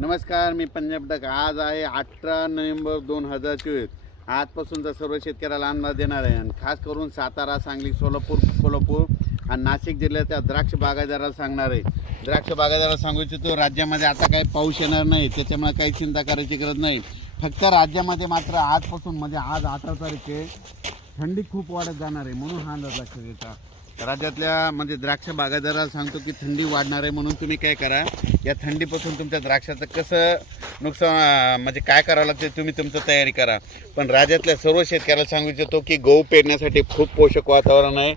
नमस्कार, मी पंजाब डक. आज आहे 18 नोव्हेंबर 2024. आजपासूनचा सर्व शेतकऱ्याला अंदाज देणार आहे आणि खास करून सातारा, सांगली, कोल्हापूर आणि नाशिक जिल्ह्याच्या द्राक्ष बागायतदाराला सांगणार आहे. द्राक्ष बागायतदाराला सांगू इच्छितो, राज्यामध्ये आता काही पाऊस येणार नाही, त्याच्यामुळे काही चिंता करायची गरज नाही. फक्त राज्यामध्ये मात्र आजपासून म्हणजे आज 18 तारीख आहे, थंडी खूप वाढत जाणार आहे, म्हणून हा अंदाज लक्षात घ्यायचा. राज्यातल्या म्हणजे द्राक्ष बागायतदाराला सांगतो की थंडी वाढणार आहे, म्हणून तुम्ही काय करा, या थंडीपासून तुमच्या द्राक्षाचं कसं नुकसान म्हणजे काय करावं लागते तुम्ही तुमचं तयारी करा. पण राज्यातल्या सर्व शेतकऱ्याला सांगू इच्छितो की गहू पेरण्यासाठी खूप पोषक वातावरण आहे,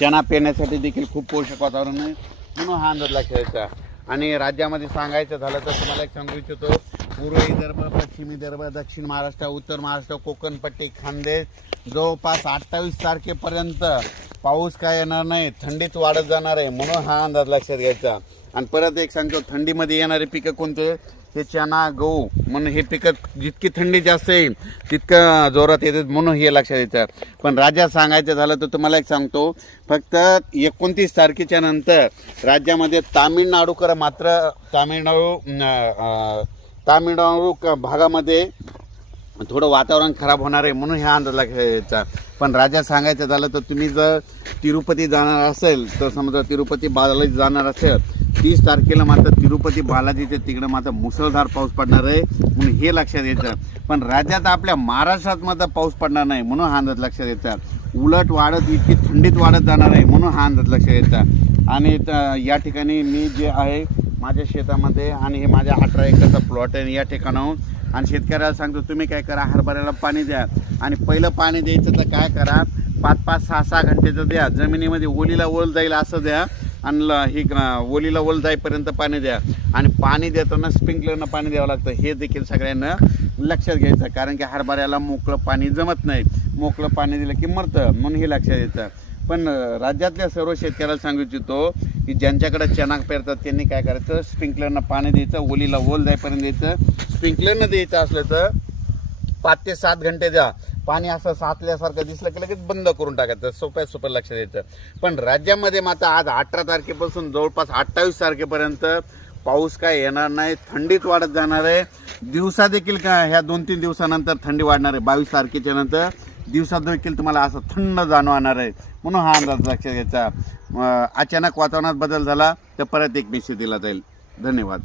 चणा पेरण्यासाठी देखील खूप पोषक वातावरण आहे, म्हणून हा अंदाज लक्षात घ्यायचा. आणि राज्यामध्ये सांगायचं झालं तर तुम्हाला एक सांगू इच्छितो, पूर्व विदर्भ, पश्चिम विदर्भ, दक्षिण महाराष्ट्र, उत्तर महाराष्ट्र, कोकणपट्टी, खानदेश जवळपास 28 तारखेपर्यंत पाऊस काय येणार नाही, थंडीत वाढत जाणार आहे, म्हणून हा अंदाज लक्षात घ्यायचा. आणि परत एक सांगतो, थंडीमध्ये येणारे पिकं कोणते, हे चणा, गहू, म्हणून हे पिकं जितकी थंडी जास्त येईल तितकं जोरात येतात, म्हणून हे लक्षात द्यायचं. पण राज्यात सांगायचं झालं तर तुम्हाला एक सांगतो, फक्त 29 तारखेच्या नंतर राज्यामध्ये तामिळनाडूकडे मात्र तामिळनाडू भागामध्ये थोडं वातावरण खराब होणार आहे, म्हणून ह्या अंदाज लक्षात घ्यायचा. पण राज्यात सांगायचं झालं तर तुम्ही जर तिरुपती जाणार असेल तर समजा तिरुपती बालाजी जाणार असेल, 30 तारखेला मात्र तिरुपती बालाजीच्या तिकडं मात्र मुसळधार पाऊस पडणार आहे, म्हणून हे लक्षात घ्यायचं. पण राज्यात आपल्या महाराष्ट्रात मात्र पाऊस पडणार नाही, म्हणून हा अंदाज लक्षात घ्यायचा. उलट वाढत इतकी थंडीत वाढत जाणार आहे, म्हणून हा अंदाज लक्षात घ्यायचा. आणि या ठिकाणी मी जे आहे माझ्या शेतामध्ये, आणि हे माझ्या 18 एकरचा प्लॉट आहे, या ठिकाणाहून आणि शेतकऱ्याला सांगतो तुम्ही काय करा, हरभऱ्याला पाणी द्या. आणि पहिलं पाणी द्यायचं तर काय करा, 5-5, 6-6 घंटेचं द्या, जमिनीमध्ये ओलीला ओल जाईल असं द्या, आणि ही ओलीला ओल जाईपर्यंत पाणी द्या. आणि पाणी देताना स्प्रिंकलरनं पाणी द्यावं लागतं, हे देखील सगळ्यांना लक्षात घ्यायचं. कारण की हरभऱ्याला मोकळं पाणी जमत नाही, मोकळं पाणी दिलं की मरतं, म्हणून हे लक्षात घ्यायचं. पण राज्यातल्या सर्व शेतकऱ्याला सांगू इच्छितो की ज्यांच्याकडे चणा पेरतात त्यांनी काय करायचं, स्प्रिंकलरनं पाणी द्यायचं, ओलीला ओल जाईपर्यंत द्यायचं. स्प्रिंकलरनं द्यायचं असलं तर 5 ते 7 घंटे द्या, पाणी असं साचल्यासारखं दिसलं की लगेच बंद करून टाकायचं, सोपं लक्षात द्यायचं. पण राज्यामध्ये मात्र आज 18 तारखेपासून जवळपास 28 तारखेपर्यंत पाऊस काय येणार नाही, थंडीत वाढत जाणार आहे. दिवसा देखील काय ह्या 2-3 दिवसानंतर थंडी वाढणार आहे, 22 तारखेच्या नंतर दिवसात देखील तुम्हाला असं थंड जाणवणार आहे, म्हणून हा अंदाज लक्षात घ्यायचा. अचानक वातावरणात बदल झाला तर परत एक मेसेज दिला जाईल. धन्यवाद.